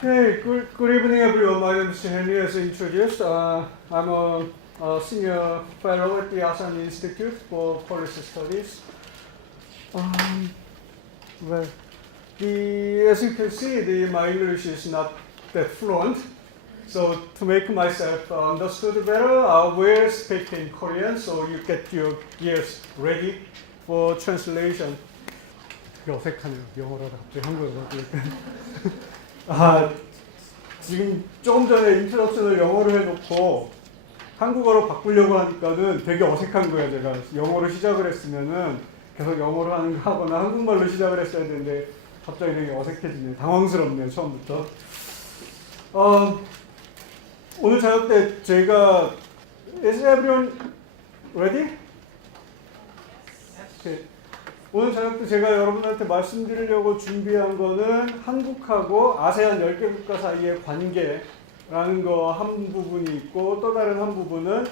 Hey, good evening, everyone. My name is Henry, as introduced. I'm a senior fellow at the ASEAN Institute for Policy Studies. Well, as you can see, my English is not that fluent. So to make myself understood better, I will speak in Korean, so you get your ears ready for translation. 되게 어색하네요. 영어로 갑자기 한국어로 바꾸니까. 지금 조금 전에 인트로덕션을 영어로 해놓고 한국어로 바꾸려고 하니까는 되게 어색한 거예요. 제가 영어로 시작을 했으면은 계속 영어로 하는 거 하거나 한국말로 시작을 했어야 되는데 갑자기 되게 어색해지네요. 당황스럽네요. 처음부터. 오늘 저녁 때 제가 Is everyone ready? Okay. 오늘 저녁 때 제가 여러분한테 말씀드리려고 준비한 거는 한국하고 아세안 10개 국가 사이의 관계라는 거 한 부분이 있고, 또 다른 한 부분은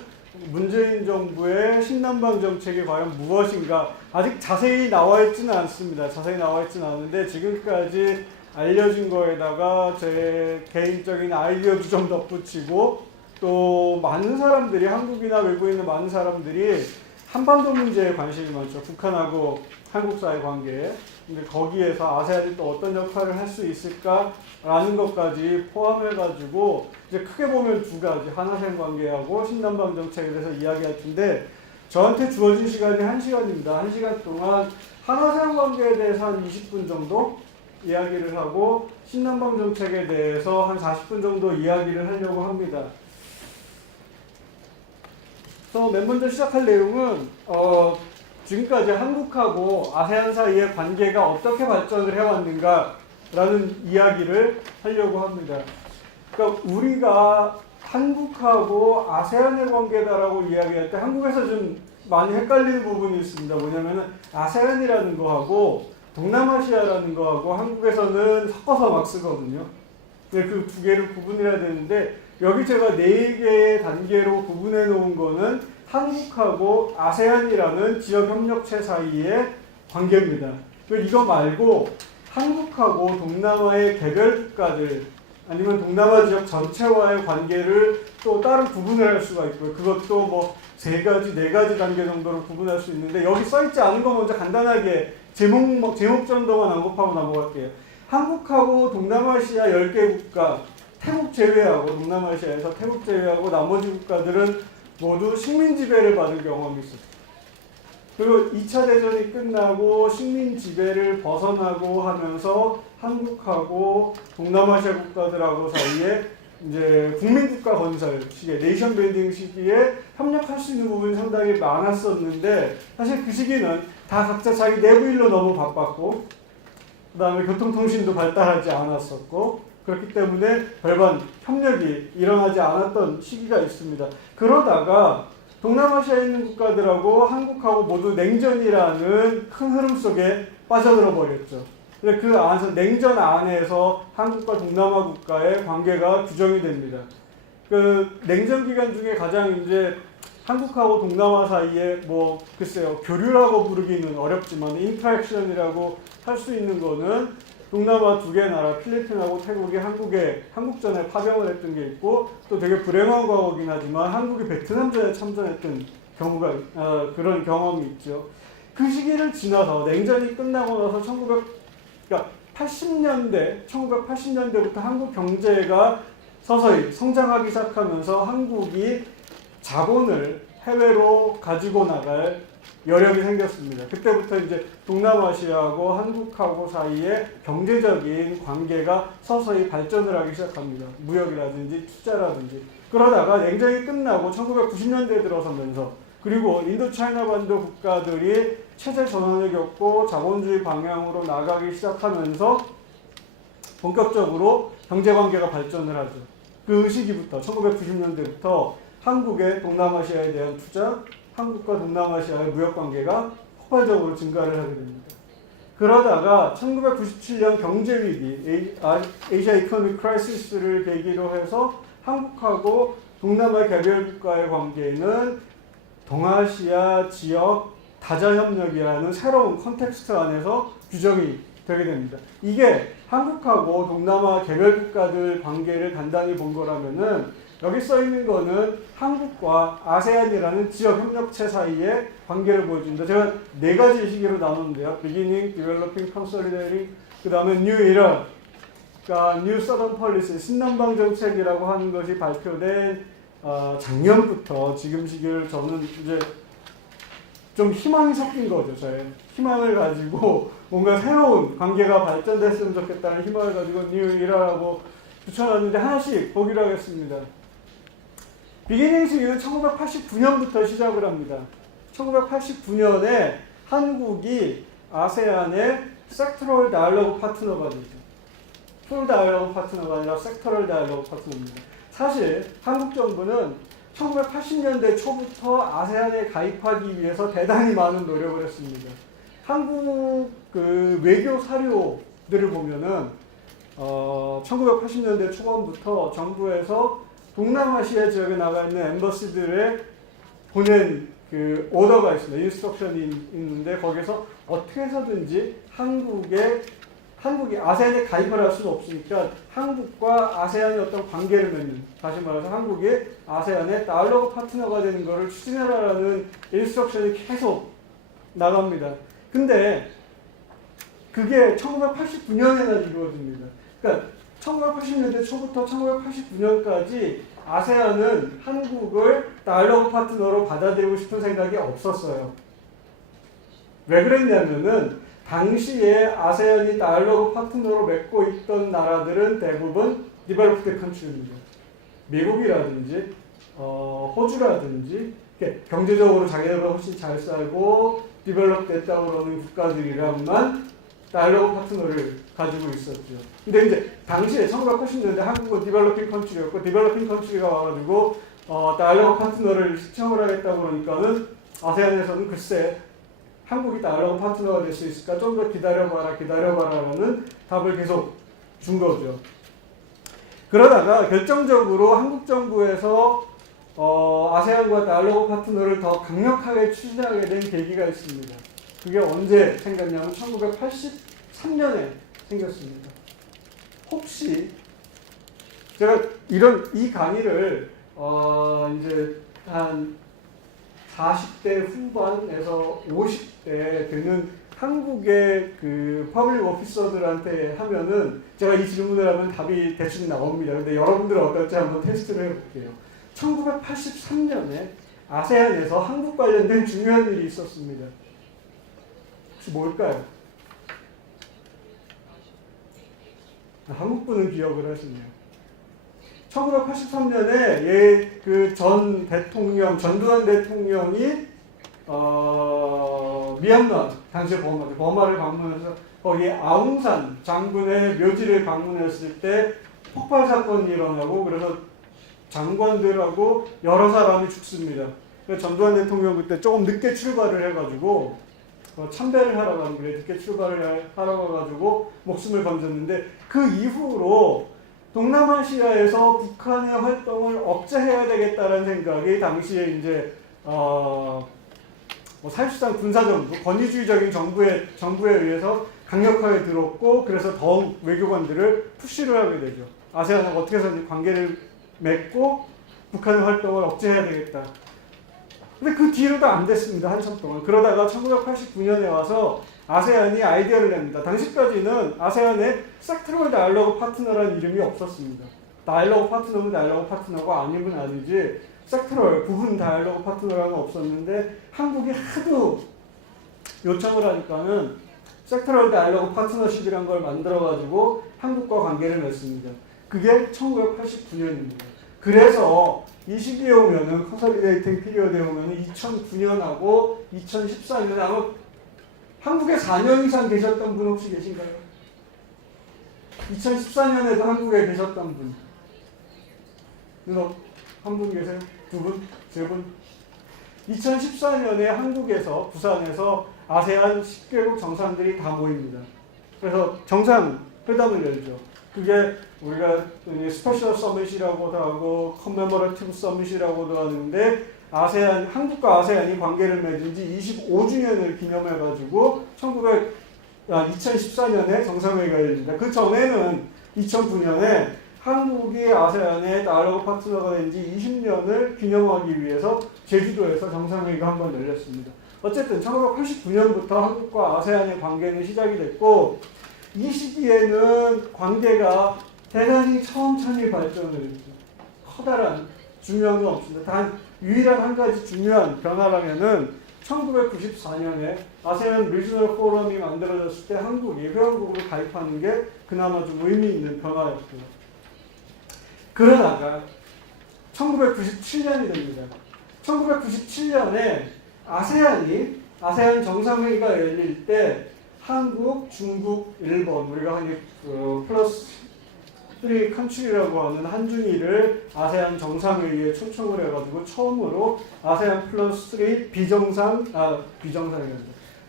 문재인 정부의 신남방 정책이 과연 무엇인가. 아직 자세히 나와 있지는 않습니다. 자세히 나와 있지는 않은데 지금까지 알려진 거에다가 제 개인적인 아이디어도 좀 덧붙이고, 또 많은 사람들이, 한국이나 외국에 있는 많은 사람들이 한반도 문제에 관심이 많죠. 북한하고 한국 사이 관계에. 근데 거기에서 아세안이 또 어떤 역할을 할 수 있을까라는 것까지 포함해가지고 이제 크게 보면 두 가지, 한아세안 관계하고 신남방 정책에 대해서 이야기할 텐데, 저한테 주어진 시간이 1시간입니다. 1시간 동안 한아세안 관계에 대해서 한 20분 정도 이야기를 하고 신남방 정책에 대해서 한 40분 정도 이야기를 하려고 합니다. 그래서 맨 먼저 시작할 내용은 지금까지 한국하고 아세안 사이의 관계가 어떻게 발전을 해왔는가라는 이야기를 하려고 합니다. 그러니까 우리가 한국하고 아세안의 관계다라고 이야기할 때 한국에서 좀 많이 헷갈리는 부분이 있습니다. 뭐냐면은 아세안이라는 거하고 동남아시아라는 거하고 한국에서는 섞어서 막 쓰거든요. 그 두 개를 구분해야 되는데, 여기 제가 4개의 단계로 구분해 놓은 거는 한국하고 아세안이라는 지역협력체 사이의 관계입니다. 이거 말고 한국하고 동남아의 개별 국가들, 아니면 동남아 지역 전체와의 관계를 또 다른 구분을 할 수가 있고요. 그것도 뭐 3가지, 4가지 단계 정도로 구분할 수 있는데, 여기 써있지 않은 거 먼저 간단하게 제목 정도만 언급하고 넘어갈게요. 한국하고 동남아시아 10개 국가, 태국 제외하고, 동남아시아에서 태국 제외하고 나머지 국가들은 모두 식민 지배를 받은 경험이 있었어요. 그리고 2차 대전이 끝나고 식민 지배를 벗어나고 하면서 한국하고 동남아시아 국가들하고 사이에 이제 국민국가 건설 시기에, 네이션 빌딩 시기에 협력할 수 있는 부분이 상당히 많았었는데, 사실 그 시기는 다 각자 자기 내부 일로 너무 바빴고, 그 다음에 교통통신도 발달하지 않았었고, 그렇기 때문에 별반 협력이 일어나지 않았던 시기가 있습니다. 그러다가 동남아시아에 있는 국가들하고 한국하고 모두 냉전이라는 큰 흐름 속에 빠져들어 버렸죠. 그 안에서, 냉전 안에서 한국과 동남아 국가의 관계가 규정이 됩니다. 그 냉전 기간 중에 가장 이제 한국하고 동남아 사이에 뭐 글쎄요, 교류라고 부르기는 어렵지만 인터랙션이라고 할 수 있는 거는 동남아 2개 나라, 필리핀하고 태국이 한국전에 파병을 했던 게 있고, 또 되게 불행한 과거긴 하지만 한국이 베트남전에 참전했던 경우가, 그런 경험이 있죠. 그 시기를 지나서 냉전이 끝나고 나서 1980년대부터 한국 경제가 서서히 성장하기 시작하면서 한국이 자본을 해외로 가지고 나갈 여력이 생겼습니다. 그때부터 이제 동남아시아하고 한국하고 사이에 경제적인 관계가 서서히 발전을 하기 시작합니다. 무역이라든지 투자라든지. 그러다가 냉전이 끝나고 1990년대에 들어서면서, 그리고 인도차이나 반도 국가들이 체제 전환을 겪고 자본주의 방향으로 나가기 시작하면서 본격적으로 경제관계가 발전을 하죠. 그 시기부터, 1990년대부터 한국의 동남아시아에 대한 투자, 한국과 동남아시아의 무역관계가 폭발적으로 증가를 하게 됩니다. 그러다가 1997년 경제위기, 아시아 이코노믹 크라이시스를 계기로 해서 한국하고 동남아 개별 국가의 관계는 동아시아 지역 다자협력이라는 새로운 컨텍스트 안에서 규정이 되게 됩니다. 이게 한국하고 동남아 개별 국가들 관계를 간단히 본 거라면은 여기 써 있는 거는 한국과 아세안이라는 지역 협력체 사이의 관계를 보여줍니다. 제가 네 가지 시기로 나눴는데요. Beginning, Developing, Consolidating, 그 다음에 New Era, 그러니까 New Southern Policy, 신남방 정책이라고 하는 것이 발표된 작년부터 지금 시기를 저는 이제 좀 희망이 섞인 거죠. 저의 희망을 가지고 뭔가 새로운 관계가 발전됐으면 좋겠다는 희망을 가지고 New Era라고 붙여놨는데 하나씩 보기로 하겠습니다. 비기닝 시기는 1989년부터 시작을 합니다. 1989년에 한국이 아세안의 섹터럴 다이얼로그 파트너가 되죠. 풀 다이얼로그 파트너가 아니라 섹터럴 다이얼로그 파트너입니다. 사실 한국 정부는 1980년대 초부터 아세안에 가입하기 위해서 대단히 많은 노력을 했습니다. 한국 그 외교 사료들을 보면은 1980년대 초반부터 정부에서 동남아시아 지역에 나가 있는 엠버시들에 보낸 그 오더가 있습니다. 인스트럭션이 있는데 거기서 어떻게 해서든지 한국이 아세안에 가입을 할 수는 없으니까 한국과 아세안의 어떤 관계를 맺는, 다시 말해서 한국이 아세안의 다이얼로그 파트너가 되는 것을 추진해라라는 인스트럭션이 계속 나갑니다. 근데 그게 1989년에나 이루어집니다. 그러니까 1980년대 초부터 1989년까지 아세안은 한국을 다이얼로그 파트너로 받아들이고 싶은 생각이 없었어요. 왜 그랬냐면은 당시에 아세안이 다이얼로그 파트너로 맺고 있던 나라들은 대부분 디벨롭드 컨트리입니다. 미국이라든지 호주라든지 경제적으로 자기들보다 훨씬 잘 살고 디벨롭 됐다고 그러는 국가들이랑만 다이얼로그 파트너를 가지고 있었죠. 근데 이제 당시에 1980년대 한국은 디벨로핑 컨트리였고 디벨로핑 컨트리가 와가지고 다이얼로그 파트너를 신청을 하겠다고 그러니까는 아세안에서는 글쎄 한국이 다이얼로그 파트너가 될 수 있을까? 좀 더 기다려봐라라는 답을 계속 준 거죠. 그러다가 결정적으로 한국 정부에서 아세안과 다이얼로그 파트너를 더 강력하게 추진하게 된 계기가 있습니다. 그게 언제 생겼냐면 1983년에 생겼습니다. 혹시 제가 이 강의를 이제 한 40대 후반에서 50대 되는 한국의 그 퍼블릭 오피서들한테 하면은 제가 이 질문을 하면 답이 대충 나옵니다. 근데 여러분들은 어떨지 한번 테스트를 해볼게요. 1983년에 아세안에서 한국 관련된 중요한 일이 있었습니다. 혹시 뭘까요? 한국 분은 기억을 하시네요. 1983년에 그 전 대통령, 전두환 대통령이 미얀마, 당시 버마를 방문해서 거기 아웅산 장군의 묘지를 방문했을 때 폭발 사건이 일어나고 그래서 장관들하고 여러 사람이 죽습니다. 그래서 전두환 대통령 그때 조금 늦게 출발을 해가지고 참배를 하러 가는 길에 늦게 출발을 하러 가가지고 목숨을 건졌는데 그 이후로 동남아시아에서 북한의 활동을 억제해야 되겠다는 생각이 당시에 이제 사실상 군사정부, 권위주의적인 정부에 의해서 강력하게 들었고 그래서 더욱 외교관들을 푸시를 하게 되죠. 아세안하고 어떻게 해서든지 관계를 맺고 북한의 활동을 억제해야 되겠다. 근데 그 뒤로도 안 됐습니다. 한참 동안. 그러다가 1989년에 와서 아세안이 아이디어를 냅니다. 당시까지는 아세안에 섹터럴 다이얼로그 파트너라는 이름이 없었습니다. 다이얼로그 파트너면 다이얼로그 파트너가 아니면 아니지 섹터럴, 부분 다이얼로그 파트너라는 건 없었는데 한국이 하도 요청을 하니까는 섹터럴 다이얼로그 파트너십이라는 걸 만들어가지고 한국과 관계를 맺습니다. 그게 1989년입니다. 그래서 이 시기에 오면은 컨설리데이팅 피리어드에 오면은 2009년하고 2014년에 아마 한국에 4년 이상 계셨던 분 혹시 계신가요? 2014년에도 한국에 계셨던 분. 한 분 계세요? 두 분? 세 분? 2014년에 한국에서 부산에서 아세안 10개국 정상들이 다 모입니다. 그래서 정상회담을 열죠. 그게 우리가 스페셜 서밋이라고도 하고 커메모레이티브 서밋이라고도 하는데 한국과 아세안이 관계를 맺은 지 25주년을 기념해가지고 2014년에 정상회의가 열립니다. 그 전에는 2009년에 한국이 아세안의 다이alogue 파트너가 된 지 20년을 기념하기 위해서 제주도에서 정상회의가 한 번 열렸습니다. 어쨌든 1989년부터 한국과 아세안의 관계는 시작이 됐고 이 시기에는 관계가 대단히 천천히 발전을 했죠. 커다란 중요한 건 없습니다. 단 유일한 한 가지 중요한 변화라면은 1994년에 아세안 리저널 포럼이 만들어졌을 때 한국이 회원국으로 가입하는 게 그나마 좀 의미 있는 변화였고요. 그러다가 1997년이 됩니다. 1997년에 아세안 정상회의가 열릴 때 한국, 중국, 일본 우리가 흔히 플러스 3 컨트리라고 하는 한중일을 아세안 정상회의에 초청을 해가지고 처음으로 아세안 플러스 3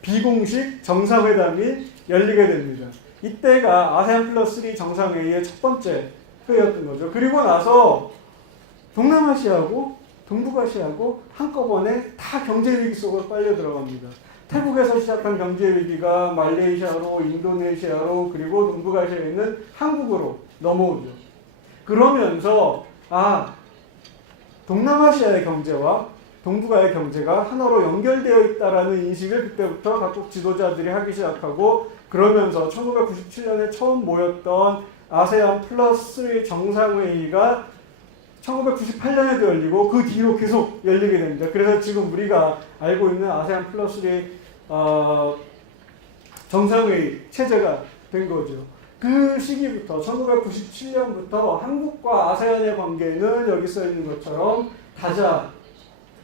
비공식 정상회담이 열리게 됩니다. 이때가 아세안 플러스 3 정상회의의 첫 번째 회의였던 거죠. 그리고 나서 동남아시아하고 동북아시아하고 한꺼번에 다 경제위기 속으로 빨려 들어갑니다. 태국에서 시작한 경제위기가 말레이시아로, 인도네시아로, 그리고 동북아시아에 있는 한국으로 넘어오죠. 그러면서 동남아시아의 경제와 동북아의 경제가 하나로 연결되어 있다라는 인식을 그때부터 각국 지도자들이 하기 시작하고 그러면서 1997년에 처음 모였던 아세안 플러스 3 정상회의가 1998년에도 열리고 그 뒤로 계속 열리게 됩니다. 그래서 지금 우리가 알고 있는 아세안 플러스 3 정상회의 체제가 된 거죠. 그 시기부터 1997년부터 한국과 아세안의 관계는 여기 써 있는 것처럼 다자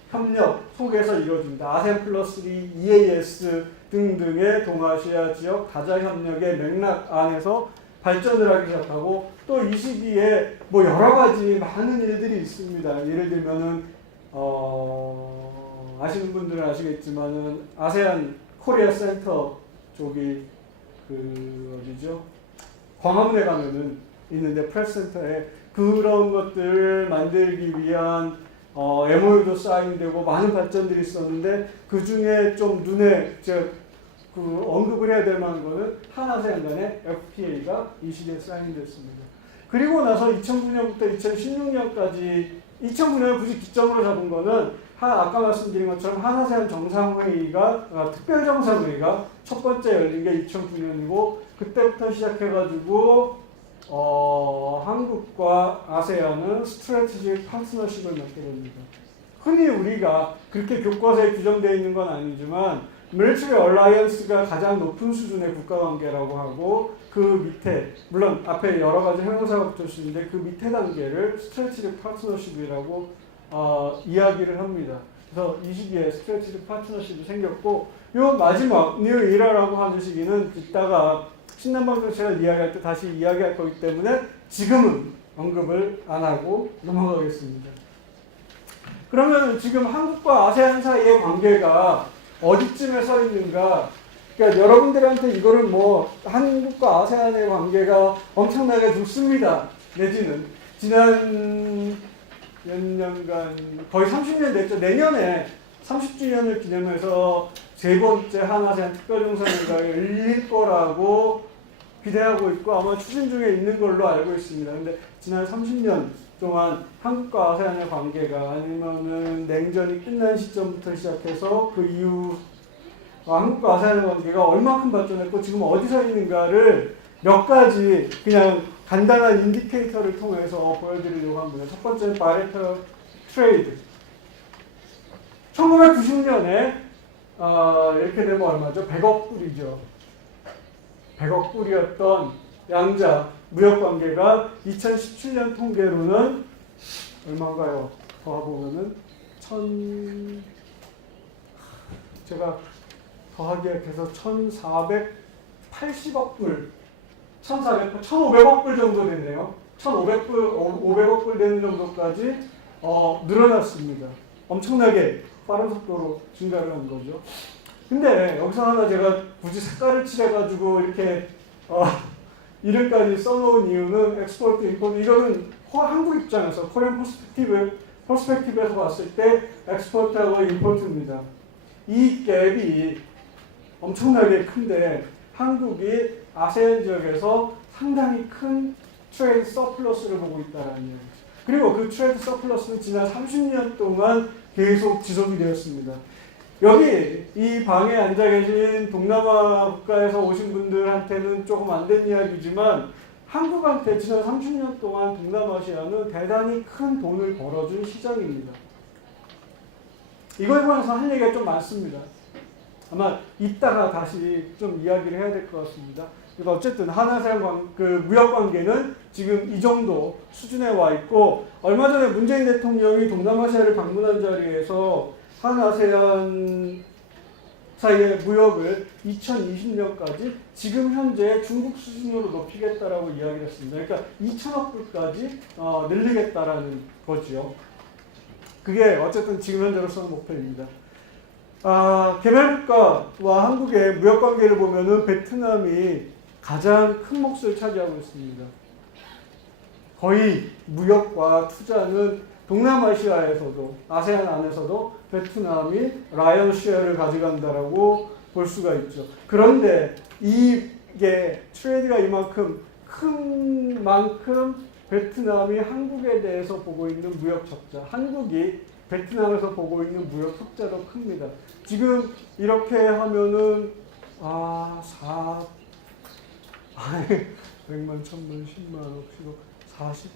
협력 속에서 이루어집니다. 아세안 플러스 3, EAS 등등의 동아시아 지역 다자 협력의 맥락 안에서 발전을 하기 시작하고 또 이 시기에 뭐 여러 가지 많은 일들이 있습니다. 예를 들면은 아시는 분들은 아시겠지만은 아세안 코리아 센터 쪽이 어디죠? 광화문에 가면은 있는데 프레스 센터에 그런 것들 만들기 위한 MOU도 사인되고 많은 발전들이 있었는데 그 중에 좀 눈에 언급을 해야 될 만한 거는 한아세안 간의 FTA가 이 시기에 사인됐습니다. 그리고 나서 2009년부터 2016년까지 2009년을 굳이 기점으로 잡은 거는 아까 말씀드린 것처럼 한아세안 정상회의가 특별 정상회의가 첫 번째 열린 게 2009년이고 그때부터 시작해가지고 한국과 아세안은 스트래티직 파트너십을 맺게 됩니다. 흔히 우리가 그렇게 교과서에 규정되어 있는 건 아니지만 밀리터리 얼라이언스가 가장 높은 수준의 국가관계라고 하고 그 밑에 물론 앞에 여러 가지 형용사가 붙을 수 있는데 그 밑에 단계를 스트래티직 파트너십이라고 이야기를 합니다. 그래서 이 시기에 스트래티직 파트너십이 생겼고 요 마지막 뉴 이라라고 하는 시기는 이따가 신남방정체가 이야기할 때 다시 이야기할 거기 때문에 지금은 언급을 안 하고 넘어가겠습니다. 그러면 지금 한국과 아세안 사이의 관계가 어디쯤에 서 있는가? 그러니까 여러분들한테 이거를 뭐 한국과 아세안의 관계가 엄청나게 좋습니다. 내지는 지난 몇 년간 거의 30년 됐죠. 내년에 30주년을 기념해서 세 번째 한아세안 특별정상회의가 열릴 거라고 기대하고 있고 아마 추진 중에 있는 걸로 알고 있습니다. 근데 지난 30년 동안 한국과 아세안의 관계가 아니면은 냉전이 끝난 시점부터 시작해서 그 이후 한국과 아세안의 관계가 얼마큼 발전했고 지금 어디 서 있는가를 몇 가지 그냥 간단한 인디케이터를 통해서 보여드리려고 합니다. 첫 번째는 바이래터럴 트레이드. 1990년에 이렇게 되면 얼마죠? 100억 불이죠. 100억 불이었던 양자 무역관계가 2017년 통계로는 얼마인가요? 더하보면은 제가 더하기 해서 1,480억 불, 1,500억 불 정도 됐네요. 500억 불 되는 정도까지 늘어났습니다. 엄청나게 빠른 속도로 증가를 한 거죠. 근데 여기서 하나 제가 굳이 색깔을 칠해가지고 이렇게 이름까지 써놓은 이유는 엑스포트, 임포트 이거는 한국 입장에서 코리안 퍼스펙티브에서 봤을 때 엑스포트하고 임포트입니다. 이 갭이 엄청나게 큰데 한국이 아세안 지역에서 상당히 큰 트레이드 서플러스를 보고 있다는 이야기. 그리고 그 트레이드 서플러스는 지난 30년 동안 계속 지속이 되었습니다. 여기 이 방에 앉아 계신 동남아 국가에서 오신 분들한테는 조금 안 된 이야기지만 한국한테 지난 30년 동안 동남아시아는 대단히 큰 돈을 벌어준 시장입니다. 이거에 관해서 할 얘기가 좀 많습니다. 아마 이따가 다시 좀 이야기를 해야 될 것 같습니다. 그러니까 어쨌든 한아세안 무역 관계는 지금 이 정도 수준에 와 있고, 얼마 전에 문재인 대통령이 동남아시아를 방문한 자리에서 한아세안 사이의 무역을 2020년까지 지금 현재 중국 수준으로 높이겠다라고 이야기를 했습니다. 그러니까 2천억 불까지 늘리겠다라는 거죠. 그게 어쨌든 지금 현재로서는 목표입니다. 개발국가와 한국의 무역 관계를 보면은 베트남이 가장 큰 몫을 차지하고 있습니다. 거의 무역과 투자는 동남아시아에서도, 아세안 안에서도 베트남이 라이언 쉐어를 가져간다라고 볼 수가 있죠. 그런데 이게 트레이드가 이만큼 큰 만큼 베트남이 한국에 대해서 보고 있는 무역 적자, 한국이 베트남에서 보고 있는 무역 흑자도 큽니다. 지금 이렇게 하면은 100만, 1000만, 10만, 10억, 40.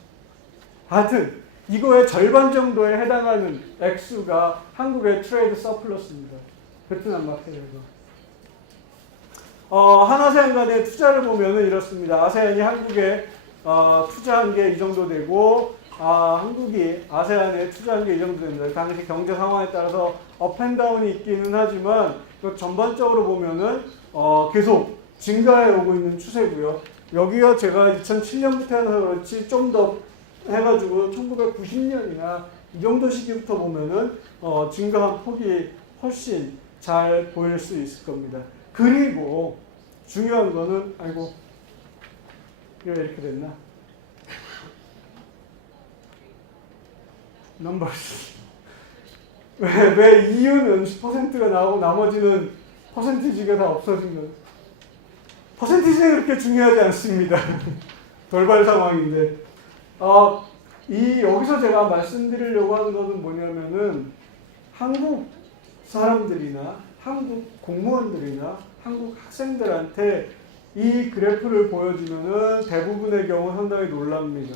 하여튼 이거의 절반 정도에 해당하는 액수가 한국의 트레이드 서플러스입니다. 베트남 마켓에서. 한아세안 간의 투자를 보면은 이렇습니다. 아세안이 한국에 투자한 게 이 정도 되고, 한국이 아세안에 투자한 게 이 정도 됩니다. 당시 경제 상황에 따라서 업앤다운이 있기는 하지만 전반적으로 보면은 계속 증가해 오고 있는 추세고요. 여기가 제가 2007년부터 해서 그렇지 좀 더 해가지고 1990년이나 이 정도 시기부터 보면은 증가한 폭이 훨씬 잘 보일 수 있을 겁니다. 그리고 중요한 거는 왜 이렇게 됐나? 넘버스. 왜 이유는 10%가 나오고 나머지는 퍼센티지가 다 없어진 거. 퍼센티지는 그렇게 중요하지 않습니다. 돌발 상황인데. 여기서 제가 말씀드리려고 하는 것은 뭐냐면은 한국 사람들이나 한국 공무원들이나 한국 학생들한테 이 그래프를 보여주면은 대부분의 경우 상당히 놀랍니다.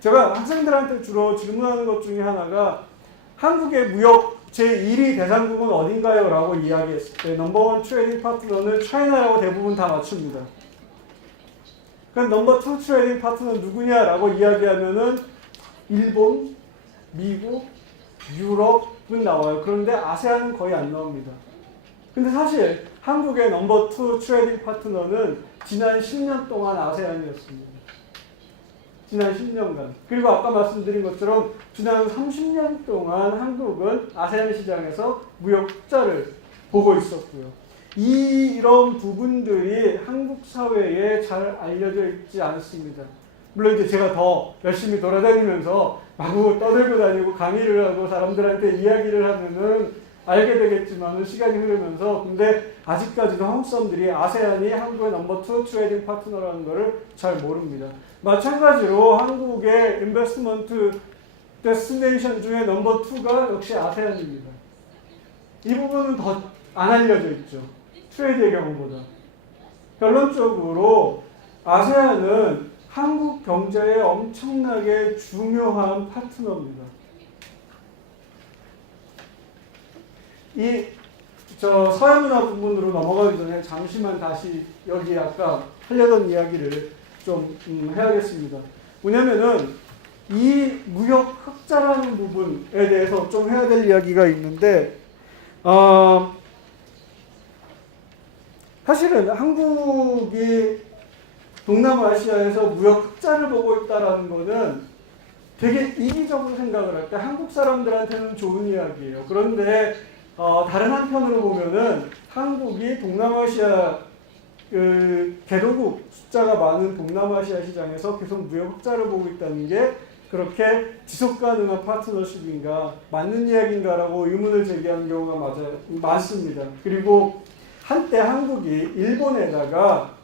제가 학생들한테 주로 질문하는 것 중에 하나가 한국의 무역 제1위 대상국은 어딘가요? 라고 이야기했을 때 넘버 1 트레이딩 파트너는 차이나라고 대부분 다 맞춥니다. 그럼 넘버 2 트레이딩 파트너는 누구냐라고 이야기하면은 일본, 미국, 유럽은 나와요. 그런데 아세안은 거의 안 나옵니다. 근데 사실 한국의 넘버 2 트레이딩 파트너는 지난 10년 동안 아세안이었습니다. 지난 10년간. 그리고 아까 말씀드린 것처럼 지난 30년 동안 한국은 아세안 시장에서 무역 흑자를 보고 있었고요. 이런 부분들이 한국 사회에 잘 알려져 있지 않습니다. 물론 이제 제가 더 열심히 돌아다니면서 마구 떠들고 다니고 강의를 하고 사람들한테 이야기를 하면은 알게 되겠지만 시간이 흐르면서, 근데 아직까지도 한국 사람들이 아세안이 한국의 넘버 2 트레이딩 파트너라는 것을 잘 모릅니다. 마찬가지로 한국의 인베스트먼트 데스티네이션 중에 넘버 2가 역시 아세안입니다. 이 부분은 더 안 알려져 있죠. 트레이드의 경우보다. 결론적으로 아세안은 한국 경제에 엄청나게 중요한 파트너입니다. 서해문화 부분으로 넘어가기 전에 잠시만 다시 여기 아까 하려던 이야기를 좀 해야겠습니다. 뭐냐면은 이 무역 흑자라는 부분에 대해서 좀 해야 될 이야기가 있는데, 사실은 한국이 동남아시아에서 무역 흑자를 보고 있다는 것은 되게 이기적으로 생각을 할 때 한국 사람들한테는 좋은 이야기예요. 그런데 다른 한편으로 보면은 한국이 동남아시아 개도국 숫자가 많은 동남아시아 시장에서 계속 무역 흑자를 보고 있다는 게 그렇게 지속 가능한 파트너십인가, 맞는 이야기인가라고 의문을 제기하는 경우가 많습니다. 그리고 한때 한국이 일본에다가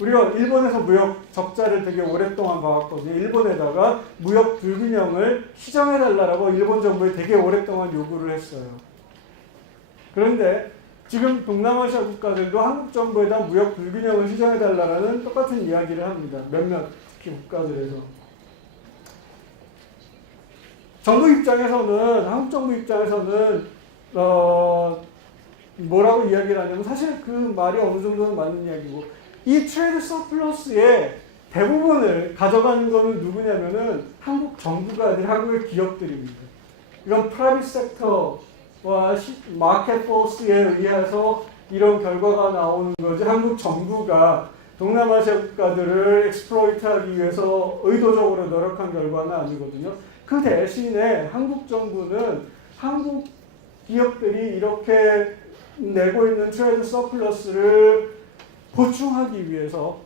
우리가 일본에서 무역 적자를 되게 오랫동안 봐왔거든요. 일본에다가 무역 불균형을 시정해달라고 일본 정부에 되게 오랫동안 요구를 했어요. 그런데 지금 동남아시아 국가들도 한국 정부에다 무역 불균형을 시정해달라는 똑같은 이야기를 합니다. 몇몇 특히 국가들에서. 정부 입장에서는, 한국 정부 입장에서는 뭐라고 이야기를 하냐면 사실 그 말이 어느 정도는 맞는 이야기고, 이 트레이드 서플러스의 대부분을 가져가는 거는 누구냐면은 한국 정부가 아니라 한국의 기업들입니다. 이건 프라이빗 섹터와 마켓 포스에 의해서 이런 결과가 나오는 거지, 한국 정부가 동남아시아 국가들을 익스플로이트하기 위해서 의도적으로 노력한 결과는 아니거든요. 그 대신에 한국 정부는 한국 기업들이 이렇게 내고 있는 트레이드 서플러스를 보충하기 위해서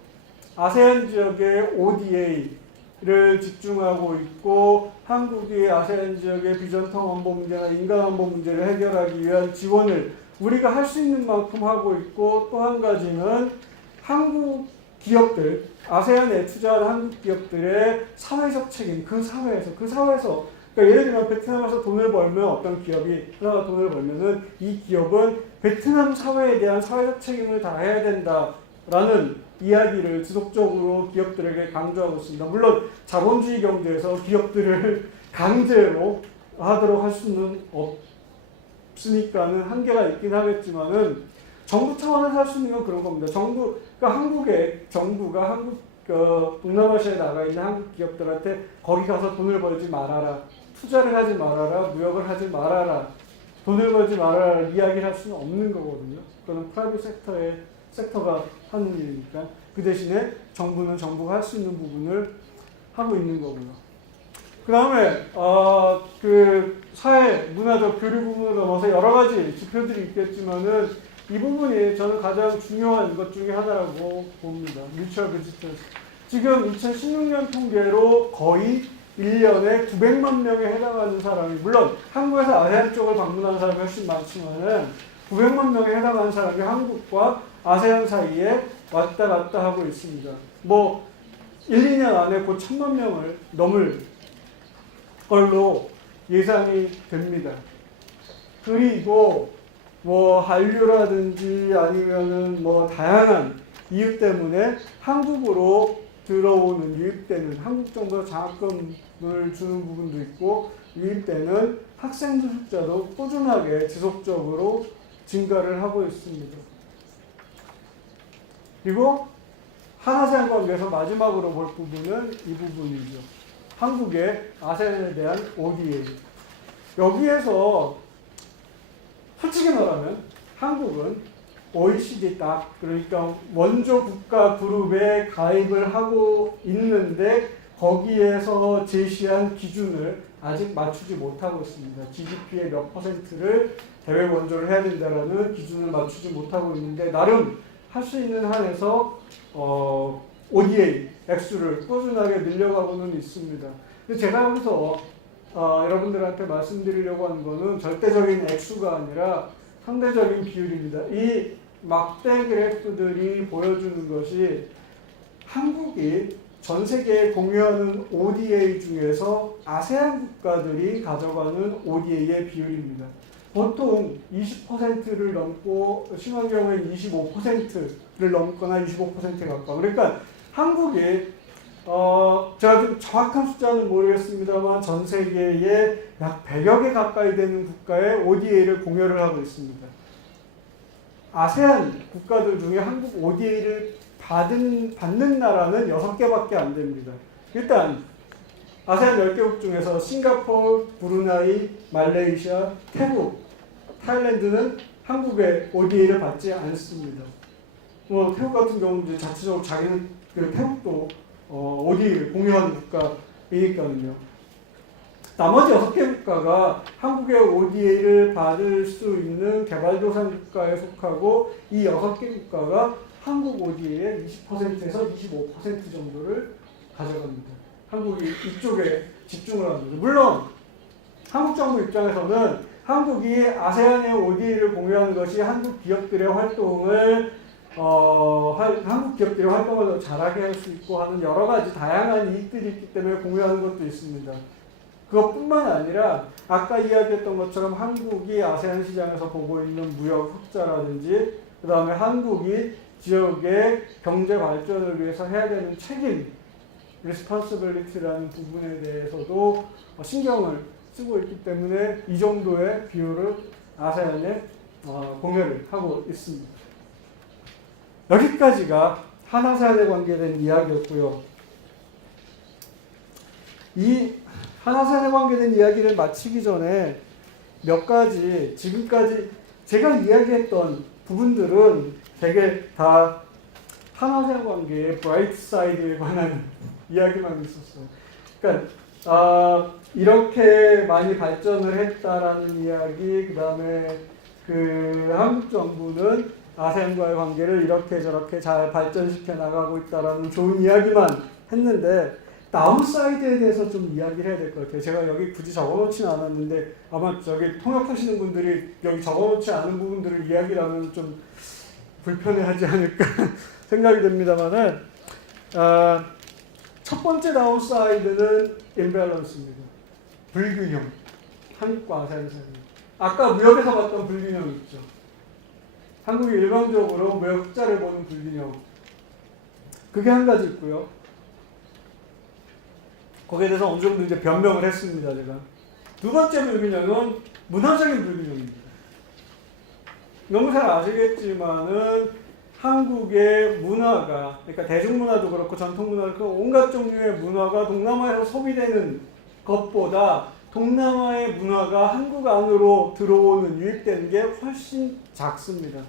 아세안 지역의 ODA를 집중하고 있고, 한국이 아세안 지역의 비전통 안보 문제나 인간 안보 문제를 해결하기 위한 지원을 우리가 할 수 있는 만큼 하고 있고, 또 한 가지는 한국 기업들, 아세안에 투자한 한국 기업들의 사회적 책임, 그 사회에서 그러니까 예를 들면 베트남에서 돈을 벌면 어떤 기업이 하나가 돈을 벌면은 이 기업은 베트남 사회에 대한 사회적 책임을 다해야 된다라는 이야기를 지속적으로 기업들에게 강조하고 있습니다. 물론 자본주의 경제에서 기업들을 강제로 하도록 할 수는 없으니까는 한계가 있긴 하겠지만은 정부 차원에서 할 수 있는 건 그런 겁니다. 그러니까 한국의 정부가 동남아시아에 나가 있는 한국 기업들한테 거기 가서 돈을 벌지 말아라, 투자를 하지 말아라, 무역을 하지 말아라, 돈을 벌지 말아라 이야기를 할 수는 없는 거거든요. 그거는 프라이빗 섹터가 하는 일이니까. 그 대신에 정부는 정부가 할 수 있는 부분을 하고 있는 거고요. 그 다음에 그 사회, 문화적 교류 부분을 넘어서 여러 가지 지표들이 있겠지만은 이 부분이 저는 가장 중요한 것 중에 하나라고 봅니다. 뮤추얼 비지터스. 지금 2016년 통계로 거의 1년에 900만 명에 해당하는 사람이, 물론 한국에서 아세안 쪽을 방문하는 사람이 훨씬 많지만은 900만 명에 해당하는 사람이 한국과 아세안 사이에 왔다 갔다 하고 있습니다. 뭐 1, 2년 안에 곧 1000만 명을 넘을 걸로 예상이 됩니다. 그리고 뭐 한류라든지 아니면은 뭐 다양한 이유 때문에 한국으로 들어오는, 유입되는, 한국 정부가 장학금을 주는 부분도 있고, 유입되는 학생들 숫자도 꾸준하게 지속적으로 증가를 하고 있습니다. 그리고 한아세안 관계에서 마지막으로 볼 부분은 이 부분이죠. 한국의 아세안에 대한 ODA. 여기에서 솔직히 말하면 한국은 OECD 딱, 그러니까 원조 국가 그룹에 가입을 하고 있는데 거기에서 제시한 기준을 아직 맞추지 못하고 있습니다. GDP의 몇 %를 대외 원조를 해야 된다라는 기준을 맞추지 못하고 있는데, 나름 할 수 있는 한에서 ODA 액수를 꾸준하게 늘려가고는 있습니다. 근데 제가 여기서 여러분들한테 말씀드리려고 하는 거는 절대적인 액수가 아니라 상대적인 비율입니다. 이 막대 그래프들이 보여주는 것이 한국이 전 세계에 공유하는 ODA 중에서 아세안 국가들이 가져가는 ODA의 비율입니다. 보통 20%를 넘고, 심한 경우에는 25%를 넘거나 25%에 가까워. 그러니까 한국이 제가 좀 정확한 숫자는 모르겠습니다만 전 세계에 약 100여 개 가까이 되는 국가에 ODA를 공유를 하고 있습니다. 아세안 국가들 중에 한국 ODA를 받는 나라는 6개밖에 안 됩니다. 일단 아세안 10개국 중에서 싱가포르, 브루나이, 말레이시아, 태국, 타일랜드는 한국의 ODA를 받지 않습니다. 뭐 태국 같은 경우는 이제 자체적으로 자기는 태국도 ODA를 공유하는 국가이니까요. 나머지 6개 국가가 한국의 ODA를 받을 수 있는 개발도상 국가에 속하고, 이 6개 국가가 한국 ODA의 20%에서 25% 정도를 가져갑니다. 한국이 이쪽에 집중을 합니다. 물론 한국 정부 입장에서는 한국이 아세안의 ODA를 공유하는 것이 한국 기업들의 활동을 한국 기업들의 활동을 더 잘하게 할 수 있고 하는 여러 가지 다양한 이익들이 있기 때문에 공유하는 것도 있습니다. 그것뿐만 아니라 아까 이야기했던 것처럼 한국이 아세안 시장에서 보고 있는 무역 흑자라든지 그 다음에 한국이 지역의 경제 발전을 위해서 해야 되는 책임, responsibility라는 부분에 대해서도 신경을 쓰고 있기 때문에 이 정도의 비율을 아세안에 공유를 하고 있습니다. 여기까지가 한아세안에 관계된 이야기였고요. 이 한아세안에 관계된 이야기를 마치기 전에 몇 가지 지금까지 제가 이야기했던 부분들은 되게 다 한아세안 관계의 브라이트 사이드에 관한 이야기만 있었어요. 그러니까 이렇게 많이 발전을 했다라는 이야기, 그 다음에 그 한국 정부는 아세안과의 관계를 이렇게 저렇게 잘 발전시켜 나가고 있다라는 좋은 이야기만 했는데 다운사이드에 대해서 좀 이야기를 해야 될 것 같아요. 제가 여기 굳이 적어놓지는 않았는데 아마 저기 통역하시는 분들이 여기 적어놓지 않은 부분들을 이야기를 하면 좀 불편해하지 않을까 생각이 듭니다만은 첫 번째 다운사이드는 임밸런스입니다. 불균형. 한국과 아세안 사이. 아까 무역에서 봤던 불균형이 있죠. 한국이 일방적으로 무역 흑자를 보는 불균형. 그게 한 가지 있고요. 거기에 대해서 어느 정도 이제 변명을 했습니다, 제가. 두 번째 불균형은 문화적인 불균형입니다. 너무 잘 아시겠지만은 한국의 문화가, 그러니까 대중문화도 그렇고 전통문화도 그렇고 온갖 종류의 문화가 동남아에서 소비되는 것보다 동남아의 문화가 한국 안으로 들어오는, 유입되는 게 훨씬 작습니다.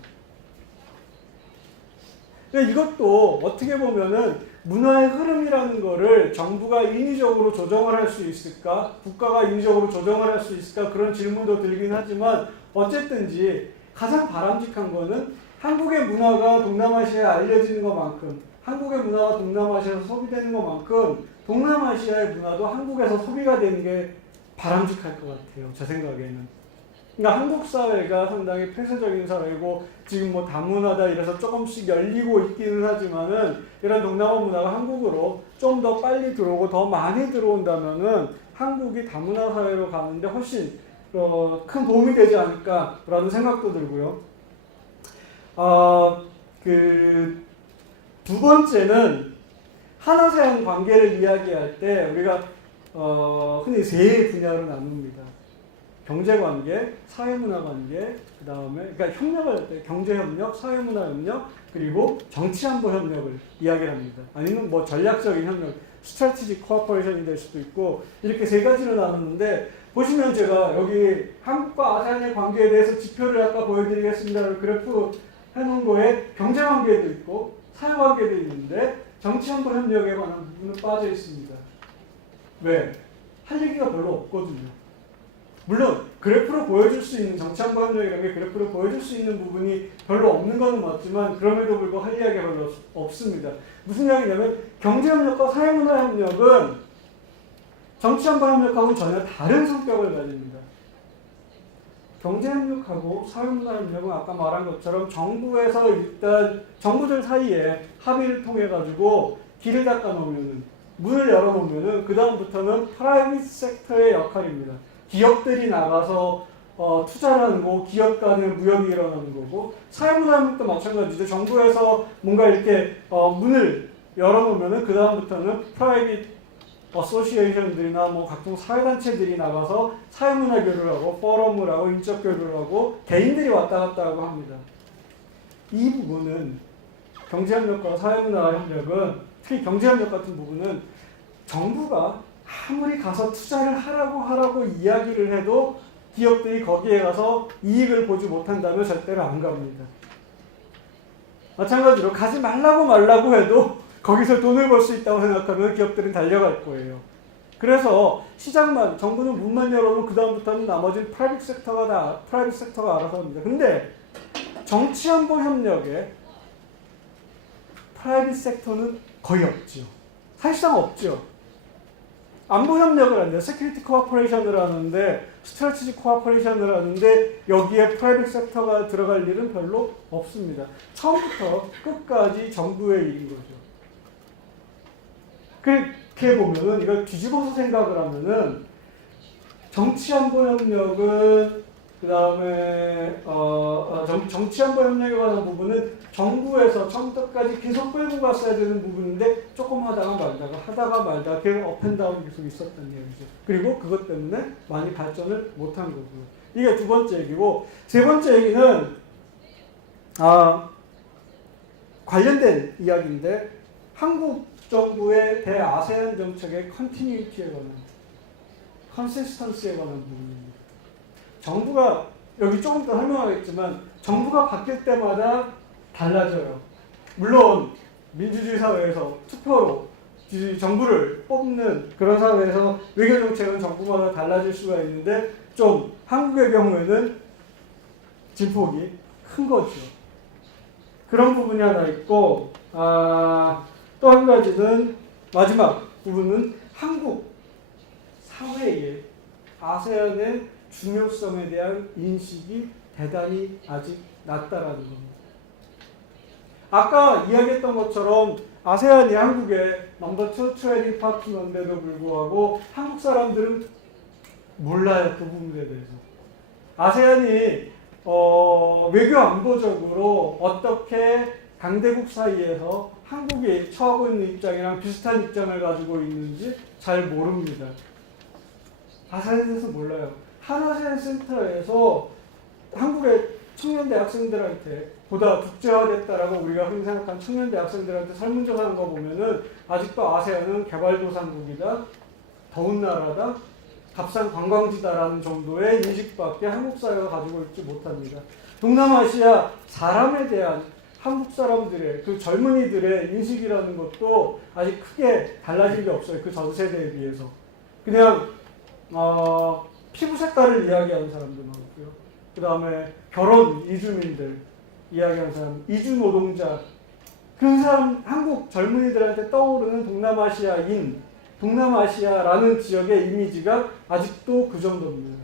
이것도 어떻게 보면은 문화의 흐름이라는 거를 정부가 인위적으로 조정을 할 수 있을까? 국가가 인위적으로 조정을 할 수 있을까? 그런 질문도 들긴 하지만 어쨌든지 가장 바람직한 거는 한국의 문화가 동남아시아에 알려지는 것만큼, 한국의 문화가 동남아시아에서 소비되는 것만큼 동남아시아의 문화도 한국에서 소비가 되는 게 바람직할 것 같아요. 제 생각에는. 그러니까 한국 사회가 상당히 폐쇄적인 사회고 지금 뭐 다문화다 이래서 조금씩 열리고 있기는 하지만은 이런 동남아 문화가 한국으로 좀 더 빨리 들어오고 더 많이 들어온다면은 한국이 다문화 사회로 가는데 훨씬 큰 도움이 되지 않을까라는 생각도 들고요. 그 두 번째는 한아세안 관계를 이야기할 때 우리가 흔히 세 분야로 나눕니다. 경제관계, 사회문화관계, 그 다음에 그러니까 협력을 할 때 경제협력, 사회문화협력, 그리고 정치안보협력을 이야기를 합니다. 아니면 뭐 전략적인 협력, 스트래티직 코어퍼레이션이 될 수도 있고 이렇게 세 가지로 나누는데 보시면 제가 여기 한국과 아세안의 관계에 대해서 지표를 아까 보여드리겠습니다. 그래프 해놓은 거에 경제관계도 있고 사회관계도 있는데 정치안보협력에 관한 부분은 빠져 있습니다. 왜? 할 얘기가 별로 없거든요. 물론 그래프로 보여줄 수 있는 정치안보협력이라는 게 그래프로 보여줄 수 있는 부분이 별로 없는 건 맞지만 그럼에도 불구하고 할 이야기가 별로 없습니다. 무슨 이야기냐면 경제협력과 사회문화협력은 정치안보협력하고는 전혀 다른 성격을 가집니다. 경제협력하고 사회문화협력은 아까 말한 것처럼 정부에서 일단 정부들 사이에 합의를 통해 가지고 길을 닦아 놓으면은 문을 열어 놓으면은 그 다음부터는 프라이빗 섹터의 역할입니다. 기업들이 나가서 투자를 하는 거고 기업 간의 무역이 일어나는 거고 사회문화협력도 마찬가지죠. 정부에서 뭔가 이렇게 문을 열어놓으면은 그 다음부터는 프라이빗 어소시에이션들이나 뭐 각종 사회단체들이 나가서 사회문화 교류를 하고 포럼을 하고 인적 교류를 하고 개인들이 왔다 갔다 하고 합니다. 이 부분은 경제협력과 사회문화협력은 특히 경제협력 같은 부분은 정부가 아무리 가서 투자를 하라고 이야기를 해도 기업들이 거기에 가서 이익을 보지 못한다면 절대로 안 갑니다. 마찬가지로 가지 말라고 해도 거기서 돈을 벌 수 있다고 생각하면 기업들은 달려갈 거예요. 그래서 시장만, 정부는 문만 열어놓으면 그 다음부터는 나머지는 프라이빗 섹터가 알아서 합니다. 근데 정치안보 협력에 프라이빗 섹터는 거의 없죠. 사실상 없죠. 안보협력을 하는데 세큐리티 코어포레이션을 하는데 스트래티지 코어포레이션을 하는데 여기에 프라이빗 섹터가 들어갈 일은 별로 없습니다. 처음부터 끝까지 정부의 일인 거죠. 그렇게 보면은 이걸 뒤집어서 생각을 하면은 정치안보협력은 그 다음에 정치안보협력에 관한 부분은 정부에서 처음부터까지 계속 끌고 갔어야 되는 부분인데 조금 하다가 말다가 계속 업앤다운 계속 있었던 얘기죠. 그리고 그것 때문에 많이 발전을 못한 거고요. 이게 두 번째 얘기고, 세 번째 얘기는 관련된 이야기인데 한국 정부의 대아세안 정책의 컨티뉴이티에 관한, 컨시스턴스에 관한 부분입니다. 정부가, 여기 조금 더 설명하겠지만 정부가 바뀔 때마다 달라져요. 물론 민주주의 사회에서 투표로 정부를 뽑는 그런 사회에서 외교정책은 정부마다 달라질 수가 있는데 좀 한국의 경우에는 진폭이 큰 거죠. 그런 부분이 하나 있고, 또 한 가지는 마지막 부분은 한국 사회의 아세안의 중요성에 대한 인식이 대단히 아직 낮다라는 겁니다. 아까 이야기했던 것처럼 아세안이 한국의 넘버 2 트레이딩 파트너인데도 불구하고 한국 사람들은 몰라요, 그 부분에 대해서. 아세안이 외교 안보적으로 어떻게 강대국 사이에서 한국이 처하고 있는 입장이랑 비슷한 입장을 가지고 있는지 잘 모릅니다. 아세안에 대해서 몰라요. 한아세안 센터에서 한국의 청년 대학생들한테 보다 국제화됐다라고 우리가 흔히 생각하는 청년 대학생들한테 설문조사한 거 보면은 아직도 아세안은 개발도상국이다, 더운 나라다, 값싼 관광지다라는 정도의 인식밖에 한국 사회가 가지고 있지 못합니다. 동남아시아 사람에 대한 한국 사람들의 그 젊은이들의 인식이라는 것도 아직 크게 달라진 게 없어요. 그 전 세대에 비해서. 그냥 피부 색깔을 이야기하는 사람도 많고요. 그 다음에 결혼 이주민들 이야기하는 사람, 이주 노동자, 그 사람 한국 젊은이들한테 떠오르는 동남아시아인, 동남아시아라는 지역의 이미지가 아직도 그 정도입니다.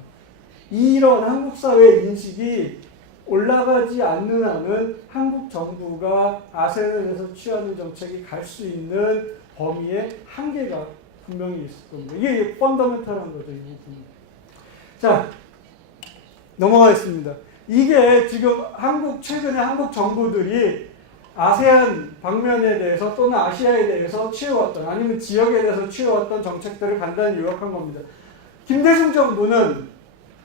이런 한국 사회의 인식이 올라가지 않는 한은 한국 정부가 아세안에 대해서 취하는 정책이 갈 수 있는 범위의 한계가 분명히 있을 겁니다. 이게 펀더멘탈한 거죠, 이 부분. 자, 넘어가겠습니다. 이게 지금 최근에 한국 정부들이 아세안 방면에 대해서 또는 아시아에 대해서 취해왔던, 아니면 지역에 대해서 취해왔던 정책들을 간단히 요약한 겁니다. 김대중 정부는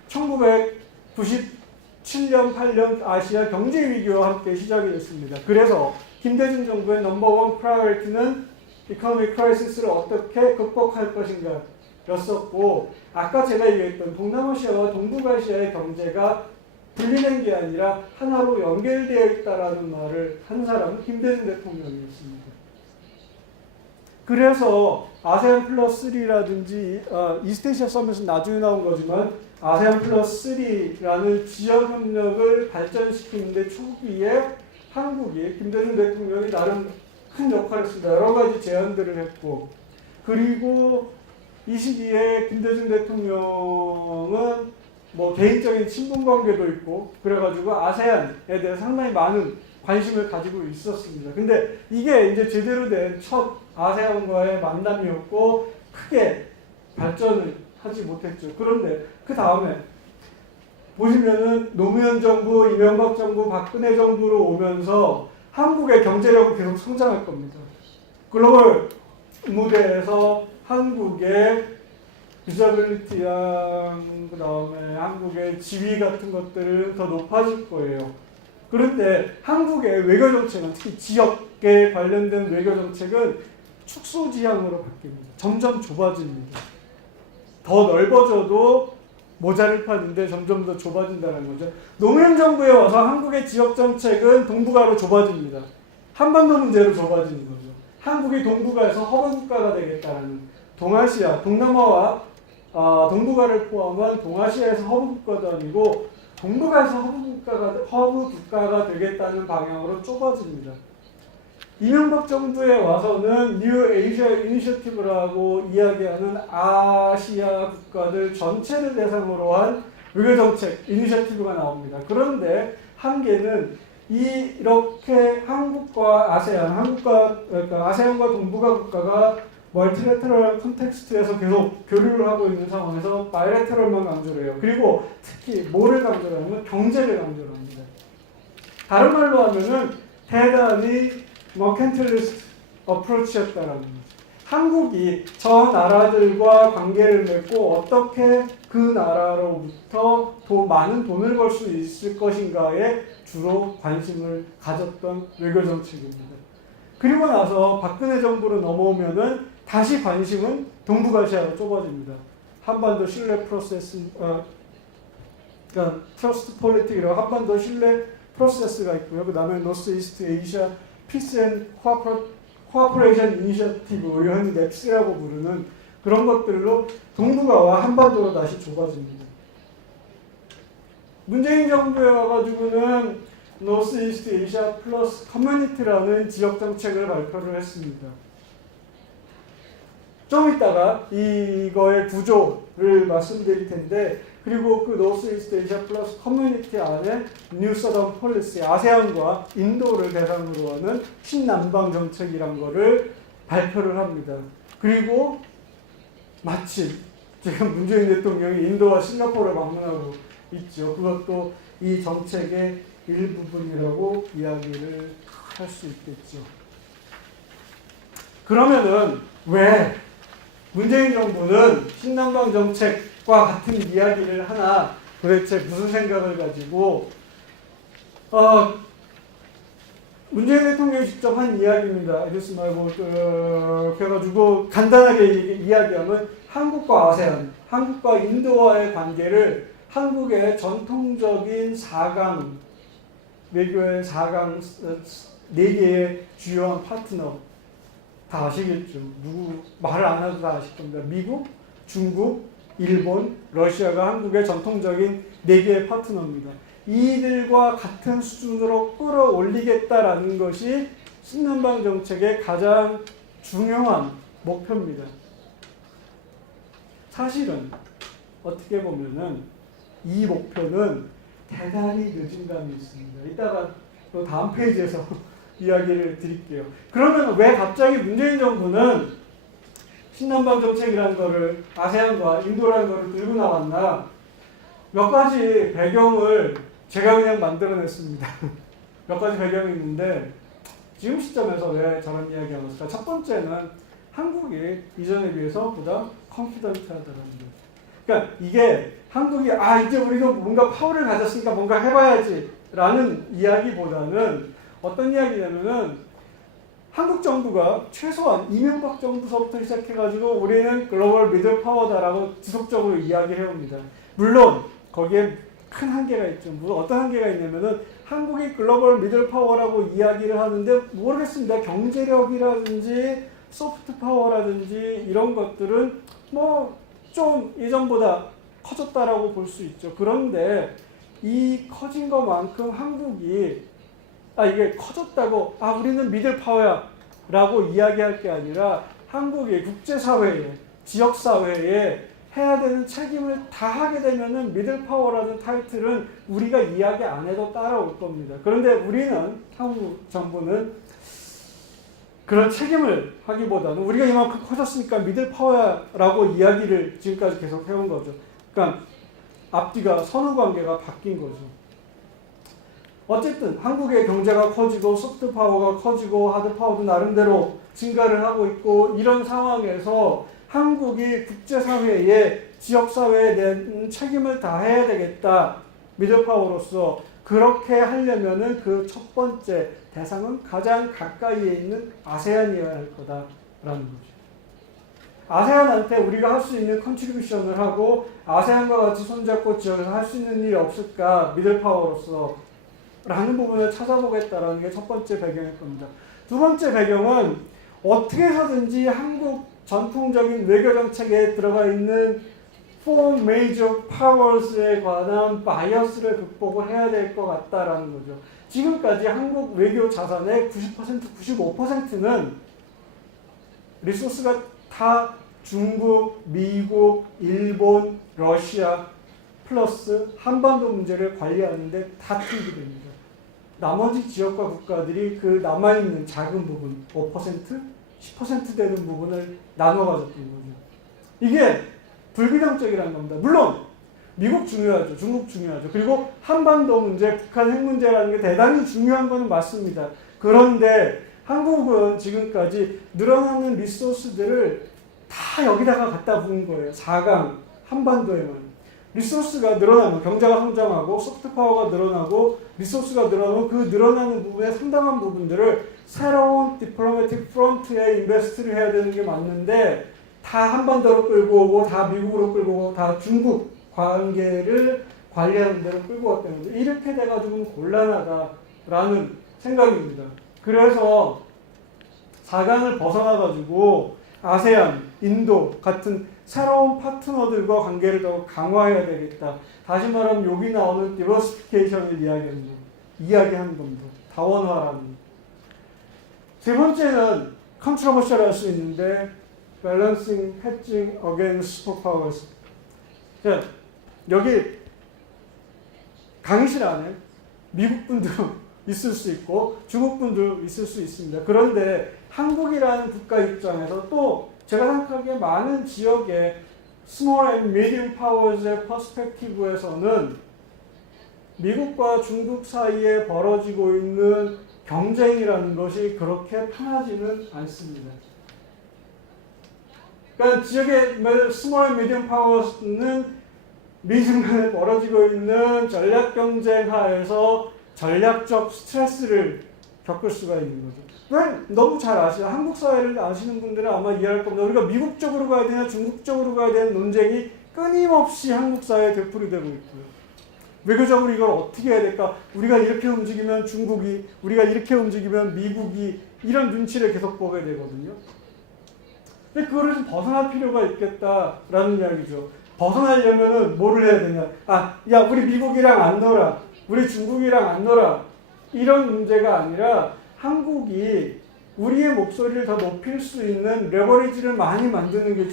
1997년, 8년 아시아 경제 위기와 함께 시작이 됐습니다. 그래서 김대중 정부의 넘버원 프라이어리티는 이코노믹 크라이시스를 어떻게 극복할 것인가 였었고, 아까 제가 얘기했던 동남아시아와 동북아시아의 경제가 분리된 게 아니라 하나로 연결되어 있다라는 말을 한 사람은 김대중 대통령이었습니다. 그래서 아세안 플러스 3라든지 이스트에시아 서밋은 나중에 나온 거지만 아세안 플러스 3라는 지역 협력을 발전시키는데 초기에 한국이 김대중 대통령이 나름 큰 역할을 했습니다. 여러 가지 제안들을 했고, 그리고 이 시기에 김대중 대통령은 뭐 개인적인 친분 관계도 있고 그래가지고 아세안에 대해 상당히 많은 관심을 가지고 있었습니다. 근데 이게 이제 제대로 된 첫 아세안과의 만남이었고 크게 발전을 하지 못했죠. 그런데 그 다음에 보시면은 노무현 정부, 이명박 정부, 박근혜 정부로 오면서 한국의 경제력은 계속 성장할 겁니다. 글로벌 무대에서 한국의 비저빌리티랑 그 다음에 한국의 지위 같은 것들은 더 높아질 거예요. 그런데 한국의 외교 정책은, 특히 지역에 관련된 외교 정책은 축소지향으로 바뀝니다. 점점 좁아집니다. 더 넓어져도 모자랄 판인데 점점 더 좁아진다는 거죠. 노무현 정부에 와서 한국의 지역 정책은 동북아로 좁아집니다. 한반도 문제로 좁아지는 거죠. 한국이 동북아에서 허브 국가가 되겠다는, 동아시아, 동남아와 동북아를 포함한 동아시아에서 허브 국가도 아니고 동북아에서 허브 국가가 되겠다는 방향으로 좁아집니다. 이명박 정부에 와서는 뉴 에이시아 이니셔티브라고 이야기하는 아시아 국가들 전체를 대상으로 한 외교정책 이니셔티브가 나옵니다. 그런데 한계는 이렇게 한국과 아세안, 그러니까 아세안과 동북아 국가가 멀티래터럴 컨텍스트에서 계속 교류를 하고 있는 상황에서 바이래터럴만 강조를 해요. 그리고 특히 뭐를 강조를 하면 경제를 강조를 합니다. 다른 말로 하면은 대단히 머켄틀리스트 어프로치였다라는 거죠. 한국이 저 나라들과 관계를 맺고 어떻게 그 나라로부터 더 많은 돈을 벌 수 있을 것인가에 주로 관심을 가졌던 외교정책입니다. 그리고 나서 박근혜 정부로 넘어오면은 다시 관심은 동북아시아로 좁아집니다. 한반도 신뢰 프로세스, 그러니까 트러스트 폴리틱이라고 한반도 신뢰 프로세스가 있고요. 그 다음에 노스 이스트 에이시아 피스 앤 코퍼레이션 이니셔티브, 흔히 넵스라고 부르는 그런 것들로 동북아와 한반도로 다시 좁아집니다. 문재인 정부에 와가지고는 노스 이스트 에이시아 플러스 커뮤니티라는 지역 정책을 발표를 했습니다. 좀 이따가 이거의 구조를 말씀드릴 텐데, 그리고 그 노스 이스트 에이시아 플러스 커뮤니티 안에 뉴 서던 폴리시, 아세안과 인도를 대상으로 하는 신남방 정책이란 거를 발표를 합니다. 그리고 마침 지금 문재인 대통령이 인도와 싱가포르를 방문하고 있죠. 그것도 이 정책의 일부분이라고 이야기를 할 수 있겠죠. 그러면은 왜 문재인 정부는 신남방 정책과 같은 이야기를 하나, 도대체 무슨 생각을 가지고 문재인 대통령이 직접 한 이야기입니다. 이리스 말고 그래가지고 간단하게 이야기하면 한국과 아세안, 한국과 인도와의 관계를 한국의 전통적인 4강 외교의 4강 4개의 주요한 파트너 다 아시겠죠. 누구 말을 안 해도 다 아실 겁니다. 미국, 중국, 일본, 러시아가 한국의 전통적인 4개의 파트너입니다. 이들과 같은 수준으로 끌어올리겠다라는 것이 신남방 정책의 가장 중요한 목표입니다. 사실은 어떻게 보면은 이 목표는 대단히 늦은 감이 있습니다. 이따가 또 다음 페이지에서 이야기를 드릴게요. 그러면 왜 갑자기 문재인 정부는 신남방 정책이라는 거를 아세안과 인도라는 거를 들고 나왔나? 몇 가지 배경을 제가 그냥 만들어냈습니다. 몇 가지 배경이 있는데 지금 시점에서 왜 저런 이야기가 나왔을까? 첫 번째는 한국이 이전에 비해서 보다 컨피던트하다는 거죠. 그러니까 이게 한국이 이제 우리가 뭔가 파워를 가졌으니까 뭔가 해봐야지 라는 이야기보다는 어떤 이야기냐면은 한국 정부가 최소한 이명박 정부서부터 시작해가지고 우리는 글로벌 미들 파워다라고 지속적으로 이야기해옵니다. 물론 거기에 큰 한계가 있죠. 어떤 한계가 있냐면은 한국이 글로벌 미들 파워라고 이야기를 하는데 모르겠습니다. 경제력이라든지 소프트 파워라든지 이런 것들은 뭐 좀 예전보다 커졌다라고 볼 수 있죠. 그런데 이 커진 것만큼 한국이 이게 커졌다고 우리는 미들 파워야 라고 이야기할 게 아니라 한국이 국제사회에 지역사회에 해야 되는 책임을 다하게 되면은 미들 파워라는 타이틀은 우리가 이야기 안 해도 따라올 겁니다. 그런데 우리는 한국 정부는 그런 책임을 하기보다는 우리가 이만큼 커졌으니까 미들 파워라고 이야기를 지금까지 계속 해온 거죠. 그러니까 앞뒤가 선후 관계가 바뀐 거죠. 어쨌든 한국의 경제가 커지고 소프트 파워가 커지고 하드 파워도 나름대로 증가를 하고 있고 이런 상황에서 한국이 국제사회에 지역사회에 대한 책임을 다해야 되겠다. 미들 파워로서 그렇게 하려면은 그 첫 번째 대상은 가장 가까이에 있는 아세안이어야 할 거다라는 거죠. 아세안한테 우리가 할 수 있는 컨트리뷰션을 하고 아세안과 같이 손잡고 지역에서 할 수 있는 일이 없을까? 미들 파워로서 라는 부분을 찾아보겠다라는 게 첫 번째 배경일 겁니다. 두 번째 배경은 어떻게 해서든지 한국 전통적인 외교정책에 들어가 있는 Four Major Powers에 관한 바이어스를 극복을 해야 될 것 같다라는 거죠. 지금까지 한국 외교 자산의 90%, 95%는 리소스가 다 중국, 미국, 일본, 러시아 플러스 한반도 문제를 관리하는데 다 투입이 됩니다. 나머지 지역과 국가들이 그 남아있는 작은 부분, 5%, 10% 되는 부분을 나눠 가졌던 거죠. 이게 불균형적이라는 겁니다. 물론 미국 중요하죠. 중국 중요하죠. 그리고 한반도 문제, 북한 핵 문제라는 게 대단히 중요한 건 맞습니다. 그런데 한국은 지금까지 늘어나는 리소스들을 다 여기다가 갖다 부은 거예요. 4강 한반도에만. 리소스가 늘어나면 경제가 성장하고 소프트파워가 늘어나고 리소스가 늘어나면 그 늘어나는 부분의 상당한 부분들을 새로운 디플로매틱 프론트에 인베스트를 해야 되는 게 맞는데 다 한반도로 끌고 오고 다 미국으로 끌고 오고 다 중국 관계를 관리하는 데로 끌고 왔다는 거죠. 이렇게 돼가지고는 곤란하다라는 생각입니다. 그래서 4강을 벗어나가지고 아세안, 인도 같은 새로운 파트너들과 관계를 더 강화해야 되겠다. 다시 말하면 여기 나오는 디버시피케이션을 이야기하는 겁니다. 다원화라는. 세 번째는 컨트로버셜할 수 있는데 Balancing, Hedging Against Superpowers. 자, 여기 강의실 안에 미국 분도 있을 수 있고 중국 분도 있을 수 있습니다. 그런데 한국이라는 국가 입장에서 또 제가 생각하기에 많은 지역의 Small and Medium Powers의 퍼스펙티브에서는 미국과 중국 사이에 벌어지고 있는 경쟁이라는 것이 그렇게 편하지는 않습니다. 그러니까 지역의 Small and Medium Powers는 미중간에 벌어지고 있는 전략 경쟁 하에서 전략적 스트레스를 겪을 수가 있는 거죠. 왜? 너무 잘 아시죠? 한국 사회를 아시는 분들은 아마 이해할 겁니다. 우리가 미국 쪽으로 가야 되냐 중국 쪽으로 가야 되는 논쟁이 끊임없이 한국 사회에 되풀이되고 있고요. 외교적으로 이걸 어떻게 해야 될까? 우리가 이렇게 움직이면 중국이, 우리가 이렇게 움직이면 미국이 이런 눈치를 계속 보게 되거든요. 근데 그거를 좀 벗어날 필요가 있겠다라는 이야기죠. 벗어나려면은 뭐를 해야 되냐? 야, 우리 미국이랑 안 놀아. 우리 중국이랑 안 놀아. 이런 문제가 아니라 한국이 우리의 목소리를 더 높일 수 있는 레버리지를 많이 만드는 게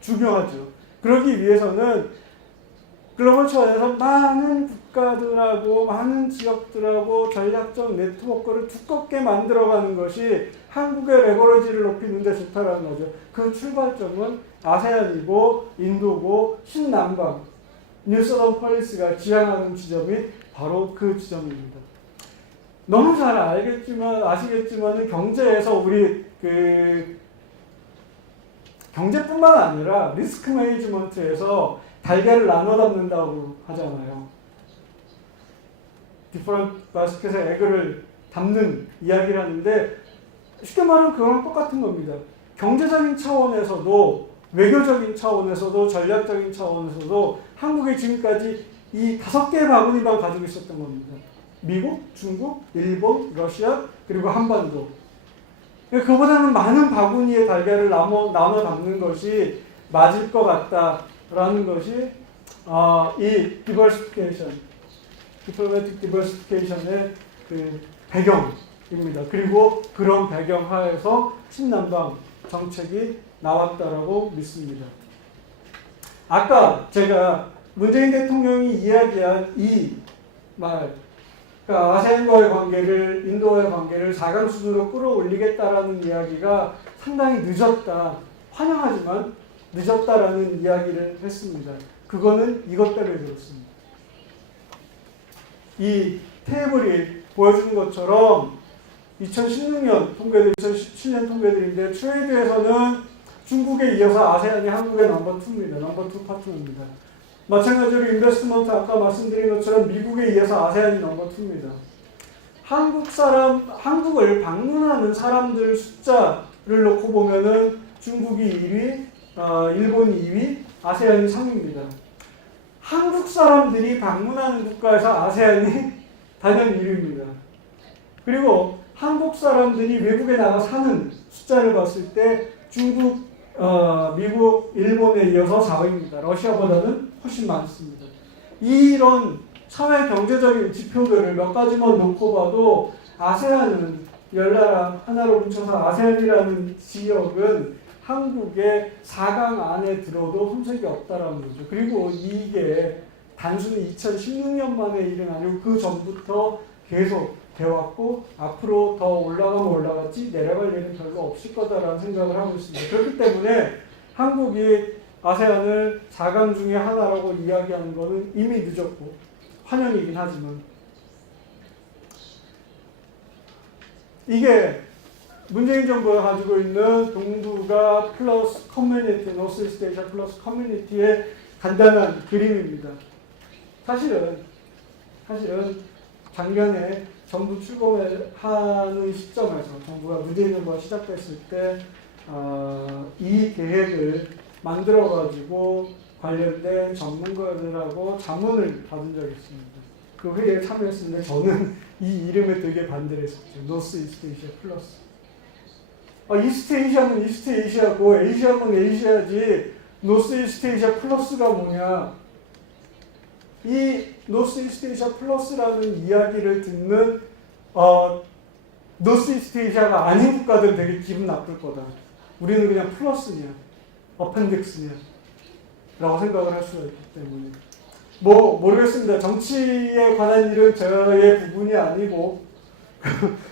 중요하죠. 그러기 위해서는 글로벌 차원에서 많은 국가들하고 많은 지역들하고 전략적 네트워크를 두껍게 만들어가는 것이 한국의 레버리지를 높이는 데 좋다라는 거죠. 그 출발점은 아세안이고 인도고 신남방, 뉴서던 폴리스가 지향하는 지점이 바로 그 지점입니다. 너무 잘 아시겠지만 경제에서 우리 경제뿐만 아니라 리스크 매니지먼트에서 달걀을 나눠 담는다고 하잖아요. 디퍼런트 바스켓에 에그를 담는 이야기를 하는데 쉽게 말하면 그거랑 똑같은 겁니다. 경제적인 차원에서도 외교적인 차원에서도 전략적인 차원에서도 한국이 지금까지 이 5개의 바구니만 가지고 있었던 겁니다. 미국, 중국, 일본, 러시아, 그리고 한반도. 그보다는 많은 바구니의 달걀을 나눠 담는 것이 맞을 것 같다라는 것이 이 디버시피케이션, 디플로매틱 디버시피케이션의 그 배경입니다. 그리고 그런 배경 하에서 신남방 정책이 나왔다라고 믿습니다. 아까 제가 문재인 대통령이 이야기한 이 말, 그러니까 아세안과의 관계를, 인도와의 관계를 4강 수준으로 끌어올리겠다라는 이야기가 상당히 늦었다. 환영하지만 늦었다라는 이야기를 했습니다. 그거는 이것 때문에 그렇습니다. 이 테이블이 보여주는 것처럼 2016년 통계들, 2017년 통계들인데 트레이드에서는 중국에 이어서 아세안이 한국의 넘버2입니다. 넘버2 파트너입니다. 마찬가지로 인베스트먼트 아까 말씀드린 것처럼 미국에 이어서 아세안이 넘버2입니다. 한국을 방문하는 사람들 숫자를 놓고 보면은 중국이 1위, 일본이 2위, 아세안이 3위입니다. 한국 사람들이 방문하는 국가에서 아세안이 단연 1위입니다. 그리고 한국 사람들이 외국에 나가 사는 숫자를 봤을 때 중국, 미국, 일본에 이어서 4위입니다. 러시아보다는 훨씬 많습니다. 이런 사회 경제적인 지표들을 몇 가지만 놓고 봐도 아세안은 10나라 하나로 뭉쳐서 아세안이라는 지역은 한국의 4강 안에 들어도 손색이 없다라는 거죠. 그리고 이게 단순히 2016년 만에 일은 아니고 그 전부터 계속 돼왔고 앞으로 더 올라가면 올라갔지 내려갈 일은 별로 없을 거다라는 생각을 하고 있습니다. 그렇기 때문에 한국이 아세안을 4강 중에 하나라고 이야기하는 것은 이미 늦었고 환영이긴 하지만 이게 문재인 정부가 가지고 있는 동북아 플러스 커뮤니티, 노스이스트 에이시아 플러스 커뮤니티의 간단한 그림입니다. 사실은 작년에 정부 출범하는 시점에서 정부가 문재인 정부가 시작됐을 때 이 계획을 만들어가지고 관련된 전문가들하고 자문을 받은 적이 있습니다. 그 회의에 참여했는데 저는 이 이름에 되게 반대를 했었죠. 노스 이스트 에이시아 플러스. 이스트 에이시아는 이스트 에이시아고 에이시아는 에이시아지 노스 이스트 에이시아 플러스가 뭐냐. 이 노스 이스트 에이시아 플러스라는 이야기를 듣는 노스 이스트 에이시아가 아닌 국가들은 되게 기분 나쁠 거다. 우리는 그냥 플러스냐, 어펜딕스냐 라고 생각을 할 수가 있기 때문에 모르겠습니다. 정치에 관한 일은 저의 부분이 아니고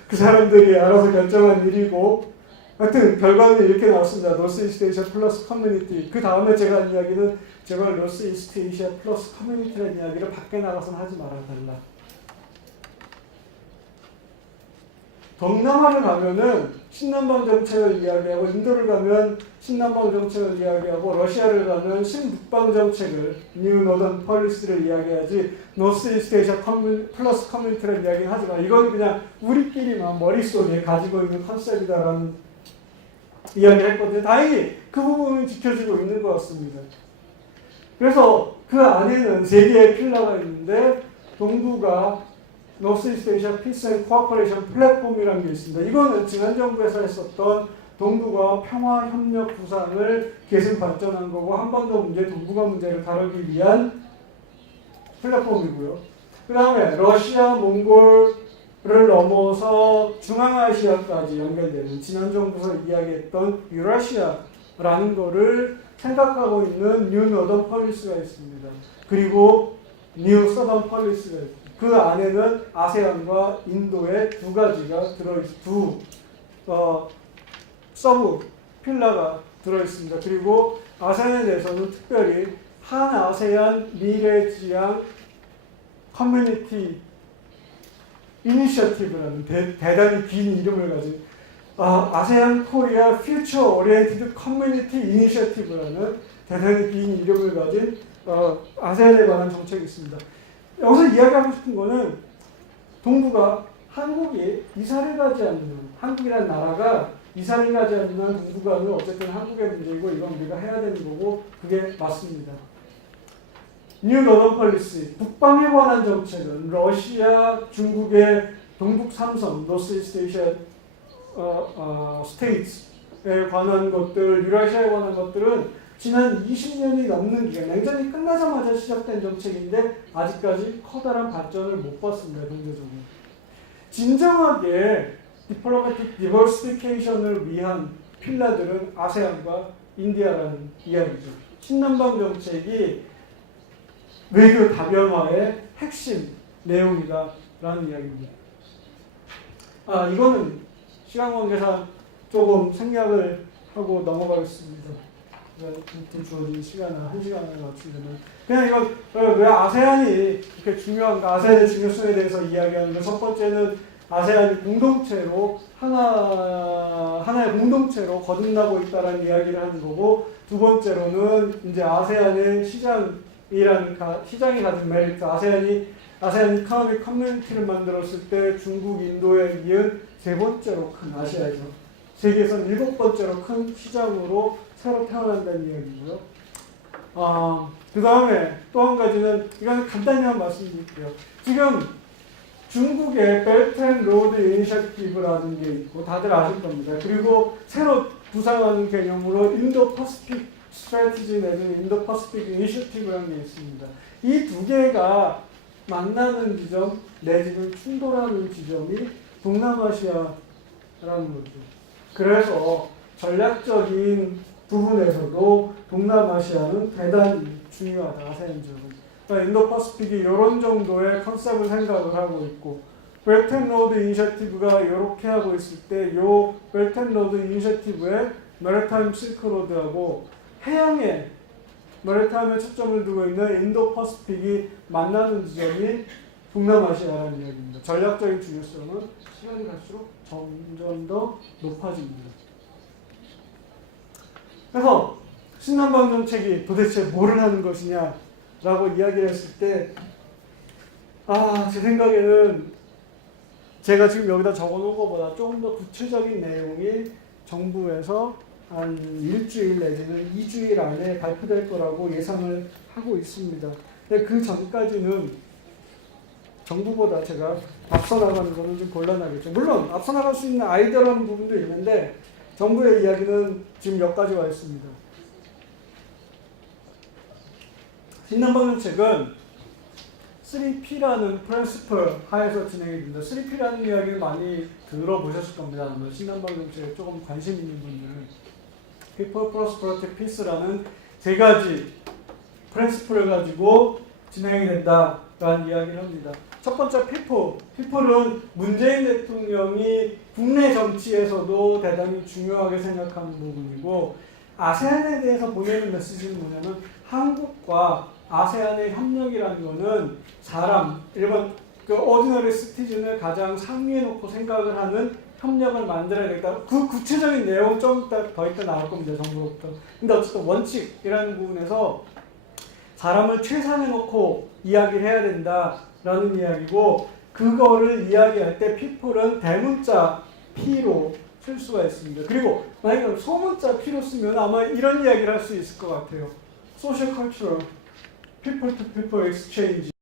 그 사람들이 알아서 결정한 일이고 하여튼 결과는 이렇게 나왔습니다. 노스 이스트 에이시아 플러스 커뮤니티. 그 다음에 제가 한 이야기는 제발 노스 이스트 에이시아 플러스 커뮤니티라는 이야기를 밖에 나가서는 하지 말아달라. 동남아를 가면은 신남방 정책을 이야기하고 인도를 가면 신남방 정책을 이야기하고 러시아를 가면 신북방 정책을 뉴 노던 폴리시를 이야기하지 노스 이스트 에이시아 플러스 커뮤니티라는 이야기는 하지만 이건 그냥 우리끼리만 머릿속에 가지고 있는 컨셉이다라는 이야기를 했거든요. 다행히 그 부분은 지켜지고 있는 것 같습니다. 그래서 그 안에는 3개의 필러가 있는데 동북아 노스 이스트 에이시아 피스 앤 코어퍼레이션 플랫폼이라는 게 있습니다. 이거는 지난 정부에서 했었던 동북아 평화 협력 구상을 계승 발전한 거고 한반도 문제, 동북아 문제를 다루기 위한 플랫폼이고요. 그 다음에 러시아, 몽골을 넘어서 중앙아시아까지 연결되는 지난 정부에서 이야기했던 유라시아라는 거를 생각하고 있는 뉴 노던 폴리스가 있습니다. 그리고 뉴 서던 폴리스가 있습니다. 그 안에는 아세안과 인도의 두 가지가 서브 필라가 들어있습니다. 그리고 아세안에 대해서는 특별히 한아세안 미래지향 커뮤니티 이니셔티브라는 대단히 긴 이름을 가진 아세안 코리아 퓨처 오리엔티드 커뮤니티 이니셔티브라는 대단히 긴 이름을 가진 아세안에 관한 정책이 있습니다. 여기서 이야기하고 싶은 거는 동북아 한국이 이사를 가지 않는 한국이라는 나라가 이사를 가지 않는 동북아는 어쨌든 한국의 문제이고 이건 우리가 해야 되는 거고 그게 맞습니다. 뉴 노던 폴리시 북방에 관한 정책은 러시아, 중국의 동북 3선 노스 이스트 에이시아 스테이츠에 관한 것들, 유라시아에 관한 것들은 지난 20년이 넘는 기간, 냉전이 끝나자마자 시작된 정책인데 아직까지 커다란 발전을 못 봤습니다. 경제적으로. 진정하게 디플로매틱 디버시피케이션을 위한 필라들은 아세안과 인디아라는 이야기죠. 신남방 정책이 외교 다변화의 핵심 내용이다라는 이야기입니다. 이거는 시간 관계상 조금 생략을 하고 넘어가겠습니다. 주어진 시간은 1시간을 맞추려면 그냥 이건 왜 아세안이 이렇게 중요한가, 아세안의 중요성에 대해서 이야기하는 거. 첫 번째는 아세안이 공동체로 하나의 공동체로 거듭나고 있다는 이야기를 하는 거고, 두 번째로는 이제 아세안의 시장이 가진 메리트, 아세안 이코노믹 커뮤니티를 만들었을 때 중국, 인도에 이은 세 번째로 큰 아시아에서 세계에서 7번째로 큰 시장으로 새로 태어난다는 이야기고요. 그 다음에 또 한 가지는 이건 간단히 한번 말씀드릴게요. 지금 중국의 벨트 앤 로드 이니셔티브라는 게 있고 다들 아실 겁니다. 그리고 새로 부상하는 개념으로 인도 퍼시픽 스트래티지 내지는 인도 퍼시픽 이니셔티브라는 게 있습니다. 이 두 개가 만나는 지점 내지는 충돌하는 지점이 동남아시아라는 거죠. 그래서 전략적인 부분에서도 동남아시아는 대단히 중요하다. 아세안 지역은. 그러니까 인도퍼시픽이 이런 정도의 컨셉을 생각을 하고 있고 벨트앤로드 이니셔티브가 이렇게 하고 있을 때 이 벨트앤로드 이니셔티브의 메리타임 실크로드하고 해양에 메리타임에 초점을 두고 있는 인도퍼시픽이 만나는 지점이 동남아시아라는 이야기입니다. 전략적인 중요성은 시간이 갈수록 점점 더 높아집니다. 그래서 신남방 정책이 도대체 뭐를 하는 것이냐라고 이야기를 했을 때 제 생각에는 제가 지금 여기다 적어놓은 것보다 조금 더 구체적인 내용이 정부에서 한 일주일 내지는 2주일 안에 발표될 거라고 예상을 하고 있습니다. 근데 그 전까지는 정부보다 제가 앞서 나가는 거는 좀 곤란하겠죠. 물론 앞서 나갈 수 있는 아이디어라는 부분도 있는데 정부의 이야기는 지금 여기까지 와 있습니다. 신남방 정책은 3P라는 프린시플 하에서 진행이 됩니다. 3P라는 이야기를 많이 들어보셨을 겁니다. 아마 신남방 정책에 조금 관심 있는 분들은 People, Prosperity, Peace라는 세 가지 프린시플을 가지고 진행이 된다라는 이야기를 합니다. 첫 번째 People은 문재인 대통령이 국내 정치에서도 대단히 중요하게 생각하는 부분이고 아세안에 대해서 보내는 메시지는 뭐냐면 한국과 아세안의 협력이라는 거는 사람, 일반 오디너리 시티즌을 가장 상위에 놓고 생각을 하는 협력을 만들어야 되겠다. 그 구체적인 내용 좀 더 이따 나올 겁니다. 정부부터. 근데 어쨌든 원칙이라는 부분에서 사람을 최상에 놓고 이야기를 해야 된다라는 이야기고 그거를 이야기할 때 people은 대문자 P로 쓸 수가 있습니다. 그리고 만약에 소문자 P로 쓰면 아마 이런 이야기를 할 수 있을 것 같아요. Social Cultural, People to People Exchange